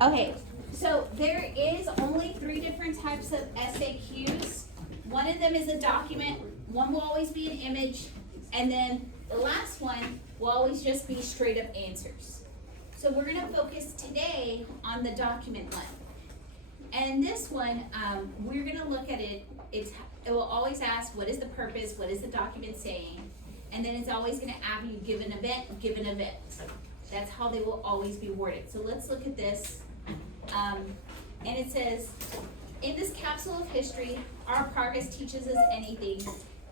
Okay, so there is only 3 different types of SAQs. One of them is a document, one will always be an image, and then the last one will always just be straight up answers. So we're gonna focus today on the document one. And this one, we're gonna look at it, it will always ask, what is the purpose, what is the document saying? And then it's always gonna have you give an event, give an event. That's how they will always be worded. So let's look at this. And it says, in this capsule of history, our progress teaches us anything,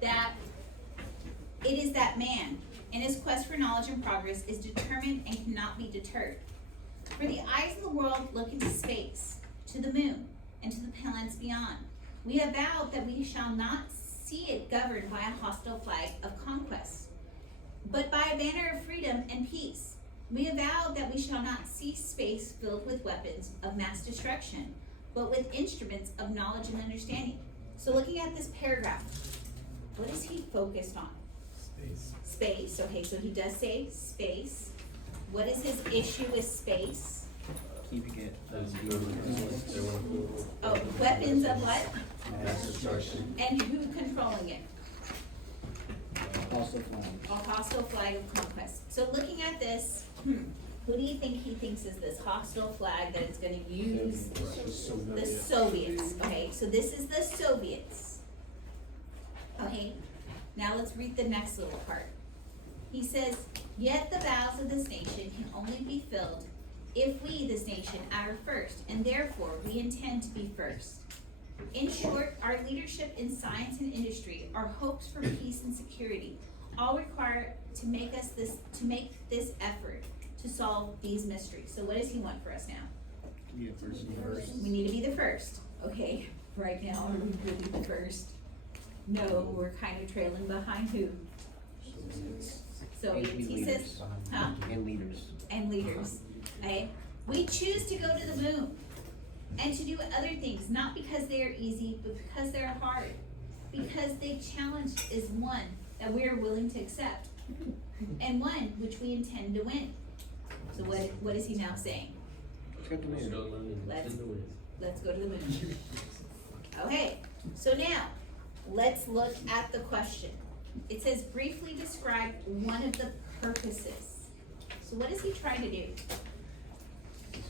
that it is that man, in his quest for knowledge and progress, is determined and cannot be deterred. For the eyes of the world look into space, to the moon, and to the planets beyond. We have vowed that we shall not see it governed by a hostile flag of conquest, but by a banner of freedom and peace. We have vowed that we shall not see space filled with weapons of mass destruction, but with instruments of knowledge and understanding. So looking at this paragraph, what is he focused on? Space, okay, so he does say space. What is his issue with space? Keeping it. Oh, weapons of what? Mass destruction. And who controlling it? Hostile flag. A hostile flag of conquest. So looking at this, who do you think he thinks is this hostile flag that it's gonna use? The Soviets, okay, so this is the Soviets. Okay, now let's read the next little part. He says, yet the vows of this nation can only be filled if we, this nation, are first, and therefore we intend to be first. In short, our leadership in science and industry, our hopes for peace and security, all require to make this effort to solve these mysteries. So what does he want for us now? To be a first. We need to be the first. Okay, right now, are we really the first? No, we're kind of trailing behind who? So And to be he says, leaders. huh? And leaders. And leaders, okay? We choose to go to the moon and to do other things, not because they are easy, but because they're hard. Because the challenge is one that we are willing to accept, and one which we intend to win. So what is he now saying? Let's go to the moon. Let's go to the moon. Okay, so now, let's look at the question. It says briefly describe one of the purposes. So what is he trying to do?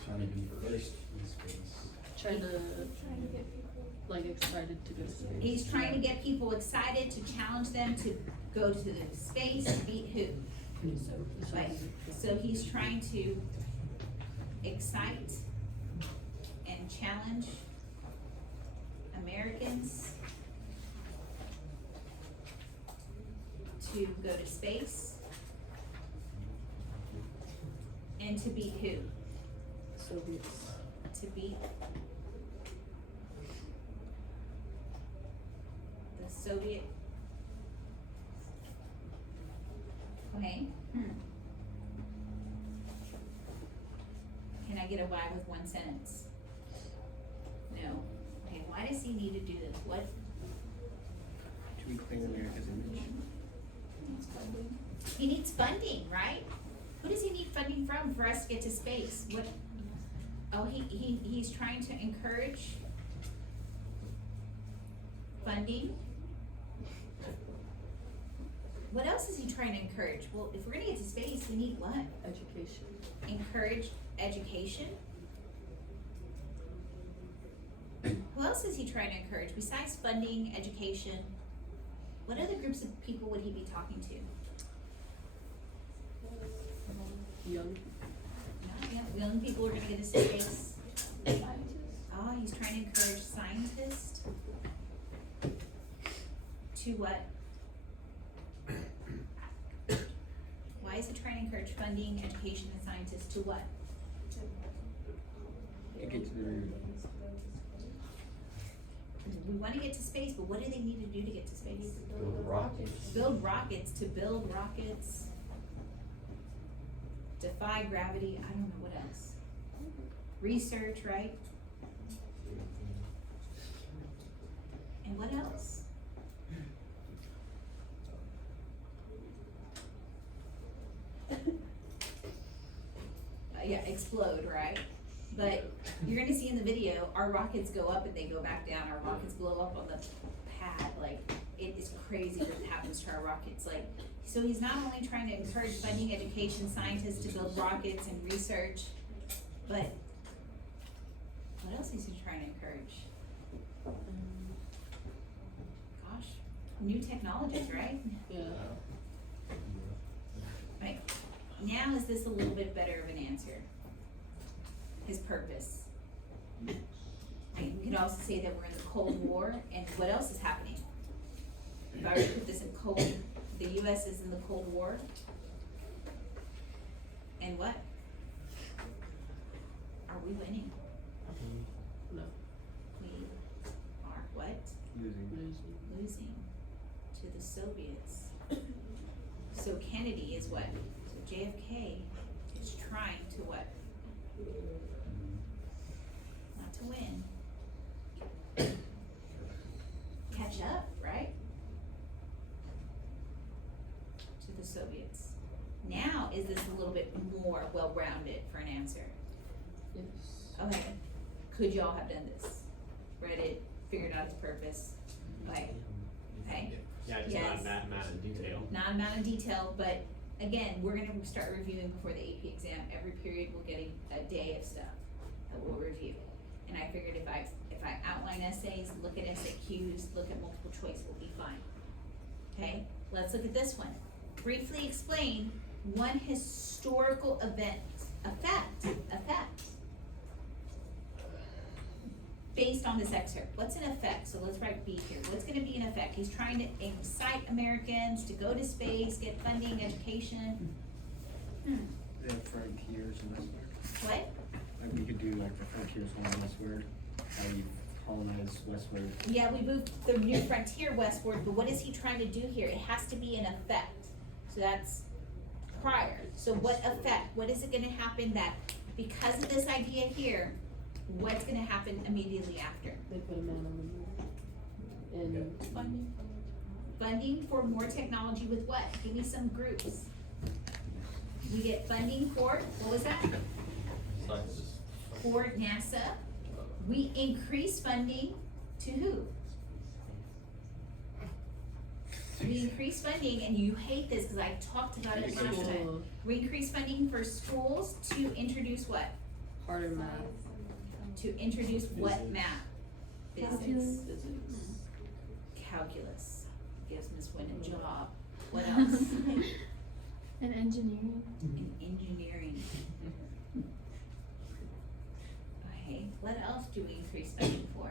Trying to be first in space. Trying to get like excited to go to space. He's trying to get people excited, to challenge them to go to the space, to beat who? Right? So he's trying to excite and challenge Americans to go to space and to beat who? Soviets. To beat the Soviet. Okay. Can I get a why with one sentence? No. Okay, why does he need to do this? What? To reclaim America's image. He needs funding, right? Who does he need funding from for us to get to space? What? Oh, he's trying to encourage funding. What else is he trying to encourage? Well, if we're gonna get to space, we need what? Education. Encourage education. Who else is he trying to encourage besides funding, education? What other groups of people would he be talking to? Young. Young people are gonna get to space. Oh, he's trying to encourage scientists to what? Why is he trying to encourage funding, education, and scientists to what? To get to the moon. We wanna get to space, but what do they need to do to get to space? Build rockets. Build rockets, to build rockets. Defy gravity, I don't know what else. Research, right? And what else? Yeah, explode, right? But you're gonna see in the video, our rockets go up and they go back down, our rockets blow up on the pad, like, it is crazy what happens to our rockets, like, so he's not only trying to encourage funding, education, scientists to build rockets and research, but what else is he trying to encourage? Gosh, new technologies, right? Yeah. Right, now is this a little bit better of an answer? His purpose. Right, you could also say that we're in the Cold War, and what else is happening? If I were to put this in the US is in the Cold War. And what? Are we winning? No. We are what? Losing. Losing to the Soviets. So Kennedy is what? So JFK is trying to what? Not to win. Catch up, right? To the Soviets. Now, is this a little bit more well-rounded for an answer? Yes. Okay, could y'all have done this? Read it, figured out its purpose, like, okay? Yeah, just Yes. not in that amount of detail. Not amount of detail, but again, we're gonna start reviewing before the AP exam. Every period we'll get a day of stuff that we'll review. And I figured if I outline essays, look at SAQs, look at multiple choice, we'll be fine. Okay, let's look at this one. Briefly explain one historical event, effect, based on this excerpt. What's an effect? So let's write B here. What's gonna be an effect? He's trying to incite Americans to go to space, get funding, education. The frontiers and westward. What? Like we could do like the frontiers one westward, how you colonize westward. Yeah, we moved the new frontier westward, but what is he trying to do here? It has to be an effect. So that's prior. So what effect? What is it gonna happen that, because of this idea here, what's gonna happen immediately after? They put a man on the moon. And Funding. Funding for more technology with what? Give me some groups. We get funding for, what was that? Sciences. For NASA. We increase funding to who? We increase funding, and you hate this because I talked about it last time. school, We increase funding for schools to introduce what? harder math, To introduce what math? Physics. physics. Calculus. Gives Miss Wynn a job. What else? And engineering. In engineering. Okay, what else do we increase funding for?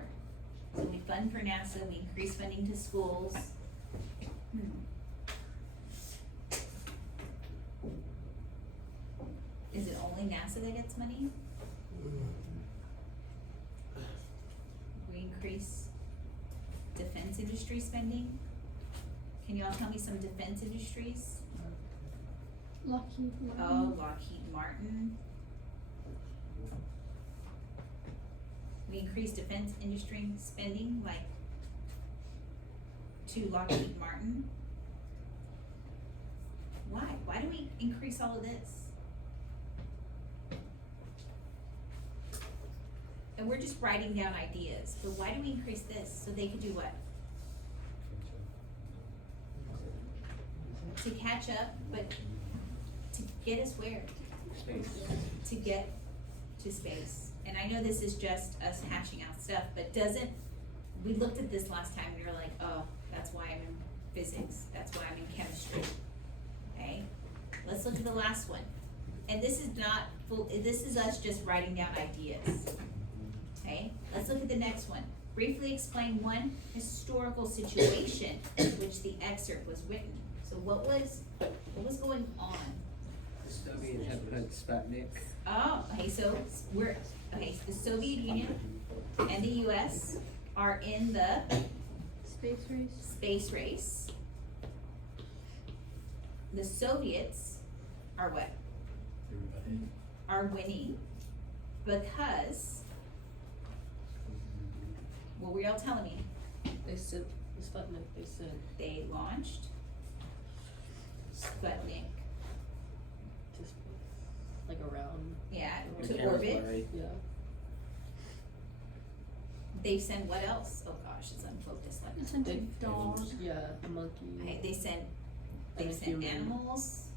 So we fund for NASA, we increase funding to schools. Is it only NASA that gets money? We increase defense industry spending? Can y'all tell me some defense industries? Lockheed Martin. Oh, Lockheed Martin. We increase defense industry spending, like, to Lockheed Martin. Why? Why do we increase all of this? And we're just writing down ideas, but why do we increase this? So they could do what? To catch up, but to get us where? Space. To get to space. And I know this is just us hashing out stuff, but we looked at this last time, we were like, oh, that's why I'm in physics, that's why I'm in chemistry. Okay, let's look at the last one. And this is not full, this is us just writing down ideas. Okay, let's look at the next one. Briefly explain one historical situation in which the excerpt was written. So what was going on? Soviets have put Sputnik. Oh, okay, so the Soviet Union and the US are in the Space race. space race. The Soviets are what? Are winning because, what were y'all telling me? They sent the Sputnik, they sent. They launched Sputnik, To space, like around, yeah, The to camera's orbit. blurry. yeah. they send what else? Oh gosh, it's unfocused. Like, It's a They- dog. Yeah, a monkey. okay, they send And a human. animals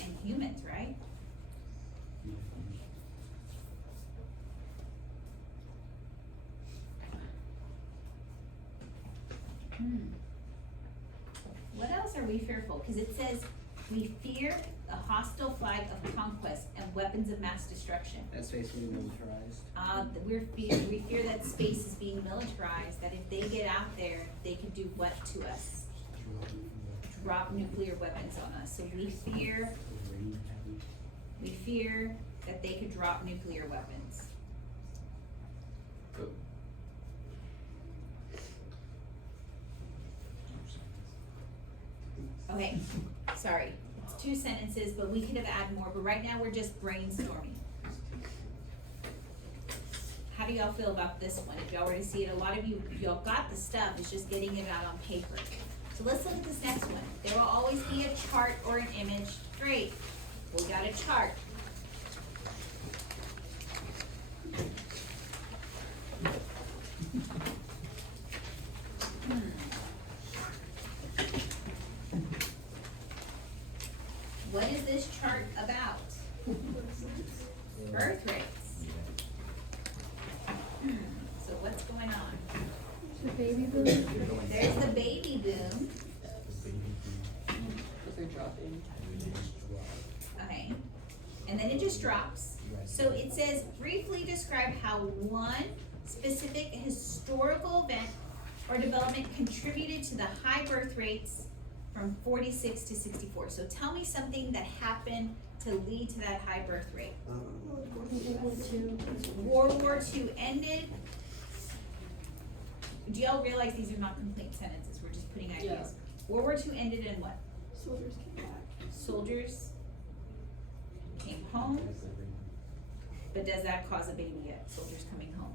and humans, right? What else are we fearful? Cause it says, we fear a hostile flag of conquest and weapons of mass destruction. That's basically militarized. We fear that space is being militarized, that if they get out there, they could do what to us? Drop nuclear weapons on us. So we fear that they could drop nuclear weapons. Okay, sorry, it's 2 sentences, but we could have added more, but right now we're just brainstorming. How do y'all feel about this one? If y'all were to see it, a lot of y'all got the stuff, it's just getting it out on paper. So let's look at this next one. There will always be a chart or an image. Great, we got a chart. What is this chart about? Birth rates. So what's going on? The baby boom. There's the baby boom. If they're dropping. Okay. And then it just drops. So it says briefly describe how one specific historical event or development contributed to the high birth rates from 46 to 64. So tell me something that happened to lead to that high birth rate. World War II. World War II ended. Do y'all realize these are not complete sentences? We're just putting ideas. Yeah. World War II ended in what? Soldiers came back. Soldiers came home. But does that cause a baby yet? Soldiers coming home.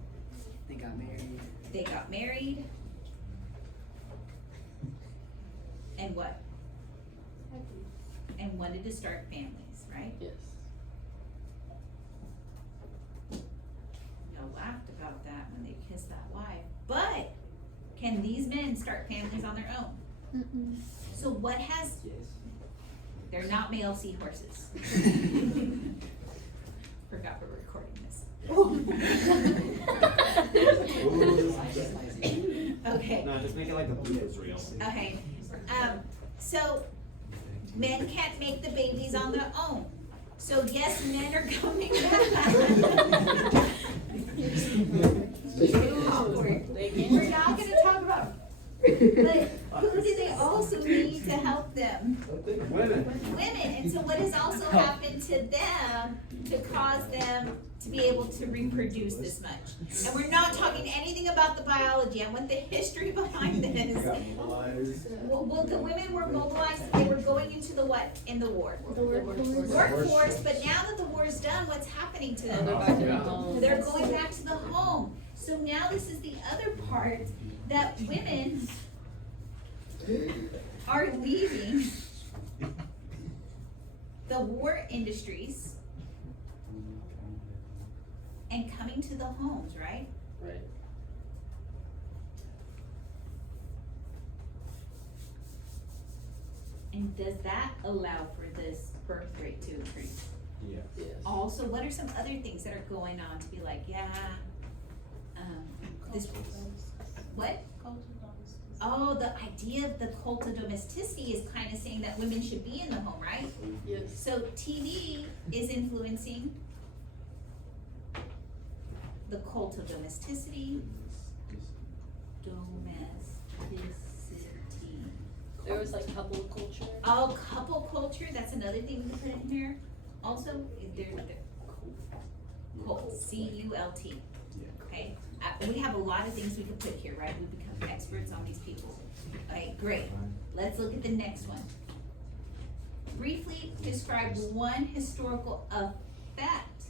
They got married. They got married. And what? And wanted to start families, right? Yes. Y'all laughed about that when they kissed that wife. But can these men start families on their own? Mm-mm. So what has, they're not male seahorses. Forgot we're recording this. Okay. No, just make it like the bloopers reel. Okay, so men can't make the babies on their own. So yes, men are coming back. Awkward. We're not gonna talk about, but who do they also need to help them? Women. Women, and so what has also happened to them to cause them to be able to reproduce this much? And we're not talking anything about the biology, I want the history behind this. Well, the women were mobilized, they were going into the what, in the war? The workforce. Workforce, but now that the war is done, what's happening to them? They're back in the home. They're going back to the home. So now this is the other part, that women are leaving the war industries and coming to the homes, right? Right. And does that allow for this birth rate to increase? Yeah. Yes. Also, what are some other things that are going on to be like, yeah, this, what? Oh, the idea of the cult of domesticity is kind of saying that women should be in the home, right? Yes. So TV is influencing the cult of domesticity. Domesticity. There was like couple culture. Oh, couple culture, that's another thing we put in here. Also, there's cult, C-U-L-T, okay? We have a lot of things we could put here, right? We become experts on these people. Okay, great. Let's look at the next one. Briefly describe one historical effect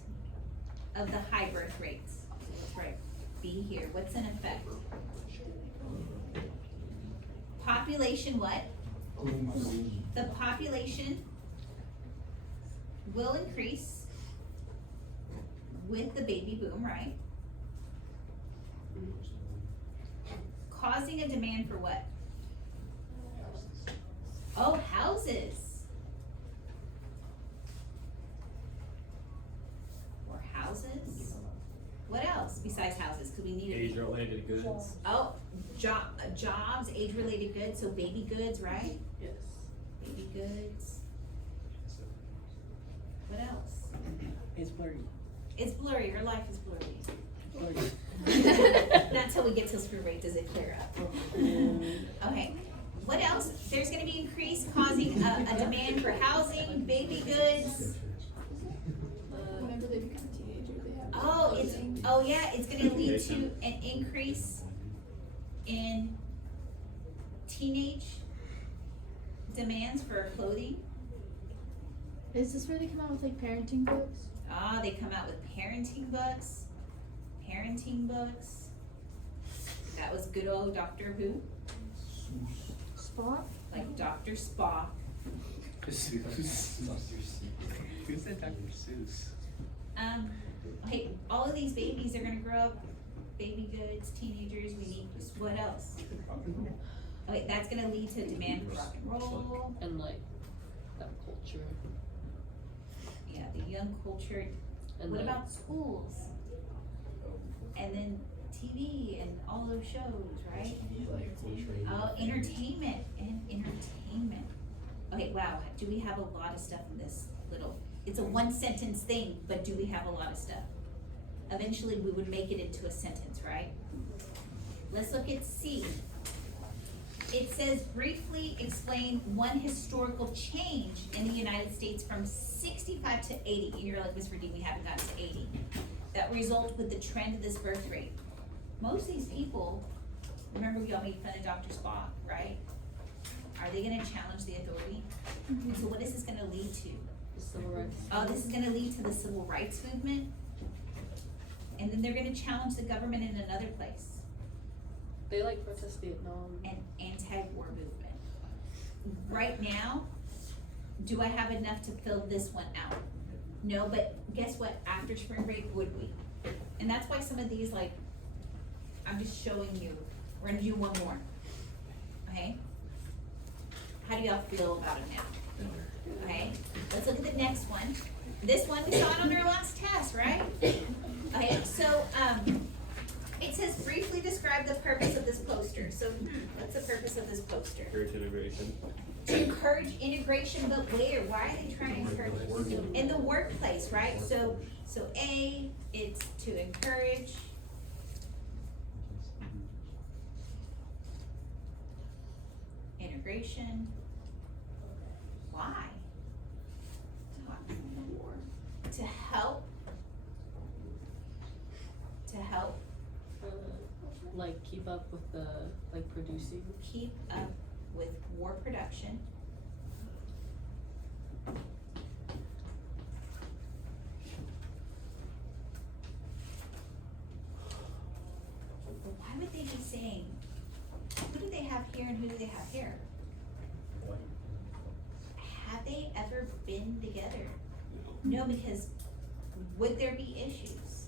of the high birth rates. Let's write B here. What's an effect? Population what? The population will increase with the baby boom, right? Causing a demand for what? Oh, houses. Or houses? What else besides houses? Cause we need it. Age-related goods. Oh, jobs, age-related goods, so baby goods, right? Yes. Baby goods. What else? It's blurry. It's blurry, your life is blurry. Blurry. Not until we get to school rate does it clear up. Okay, what else? There's gonna be increase causing a demand for housing, baby goods. Whenever they become a teenager, they have. Oh, yeah, it's gonna lead to an increase in teenage demands for clothing. Is this where they come out with like parenting books? They come out with parenting books. That was good old Doctor Who, Spot? like Dr. Spock. Seuss. Who said Dr. Seuss? Hey, all of these babies are gonna grow up, baby goods, teenagers, we need, what else? Okay, that's gonna lead to demand for rock and roll, And like that culture. yeah, the young culture. And What like, about schools? And then TV and all those shows, right? Oh, entertainment and entertainment. Okay, wow, do we have a lot of stuff in this little, it's a one sentence thing, but do we have a lot of stuff? Eventually, we would make it into a sentence, right? Let's look at C. It says briefly explain one historical change in the United States from 65 to 80. And you're like, Ms. Redeem, we haven't gotten to 80. That result with the trend of this birth rate. Most of these people, remember we all made fun of Dr. Spock, right? Are they gonna challenge the authority? And so what is this gonna lead to? the civil rights. Oh, this is gonna lead to the civil rights movement. And then they're gonna challenge the government in another place. They like protest Vietnam. An anti-war movement. Right now, do I have enough to fill this one out? No, but guess what? After spring break, would we? And that's why some of these, like, I'm just showing you. We're gonna do one more. Okay? How do y'all feel about it now? Okay, let's look at the next one. This one we saw it on our last test, right? Okay, so, it says briefly describe the purpose of this poster. So, what's the purpose of this poster? Encourage integration. To encourage integration, but where? Why are they trying to encourage? In the workplace, right? So A, it's to encourage integration. Why? To help. Like keep up with the like producing. Keep up with war production. Well, why would they be saying, who do they have here and who do they have here? Have they ever been together? No, because would there be issues?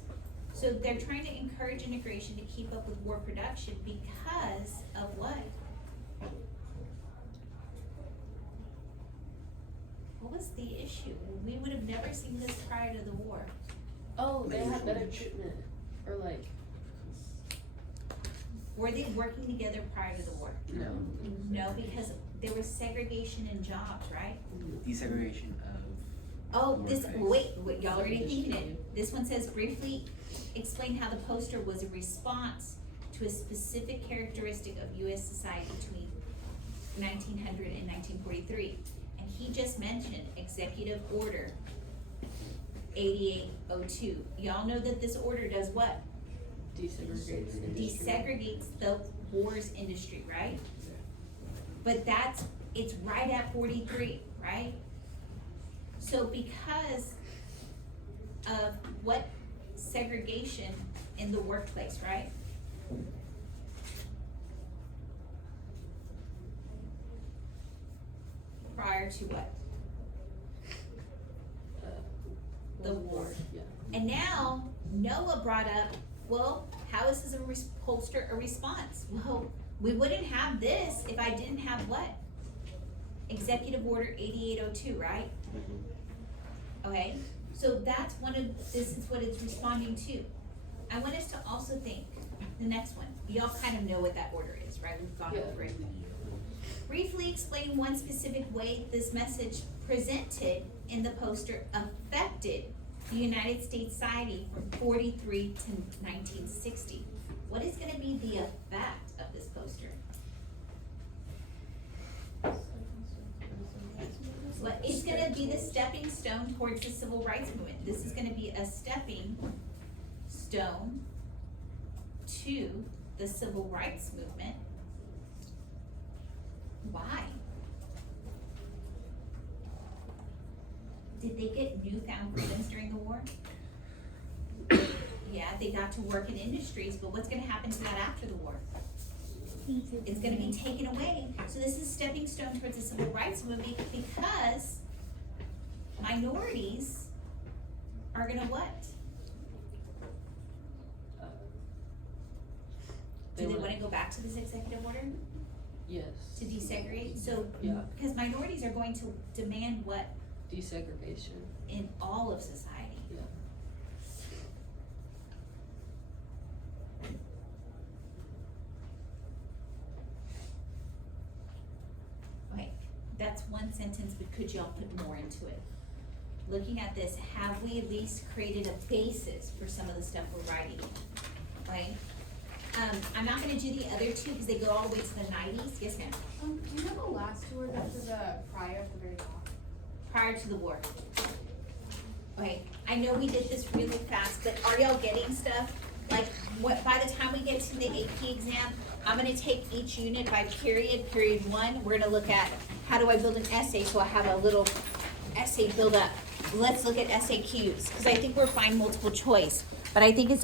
So they're trying to encourage integration to keep up with war production because of what? What was the issue? We would have never seen this prior to the war. Oh, they had better treatment. Or like Were they working together prior to the war? no. No, because there was segregation in jobs, right? Desegregation of. Oh, this, workplace. wait, y'all already thinking it. This one says briefly explain how the poster was a response to a specific characteristic of US society between 1900 and 1943. And he just mentioned Executive Order 8802. Y'all know that this order does what? Desegregates industry. Desegregates the wars industry, right? But it's right at 43, right? So because of what segregation in the workplace, right? Prior to what? Uh, The World war. War, yeah. And now Noah brought up, well, how is this a poster a response? Well, we wouldn't have this if I didn't have what? Executive Order 8802, right? Okay, so that's this is what it's responding to. I want us to also think, the next one, y'all kind of know what that order is, right? We've gone over it. Briefly explain one specific way this message presented in the poster affected the United States society from 43 to 1960. What is gonna be the effect of this poster? Well, it's gonna be the stepping stone towards the civil rights movement. This is gonna be a stepping stone to the civil rights movement. Why? Did they get newfound freedoms during the war? Yeah, they got to work in industries, but what's gonna happen to that after the war? It's gonna be taken away. So this is stepping stone towards the civil rights movement because minorities are gonna what? Do they wanna go back to this executive order Yes. to desegregate? So, Yeah. because minorities are going to demand what Desegregation. in all of society? Yeah. Okay, that's one sentence, but could y'all put more into it? Looking at this, have we at least created a basis for some of the stuff we're writing? Okay, I'm not gonna do the other two because they go all the way to the 90s. Yes, ma'am. Do you know the last two words after the prior at the very top? Prior to the war. Okay, I know we did this really fast, but are y'all getting stuff? Like, what, by the time we get to the AP exam, I'm gonna take each unit by period, period one. We're gonna look at how do I build an essay, so I have a little essay build up. Let's look at SAQs, because I think we're fine multiple choice, but I think it's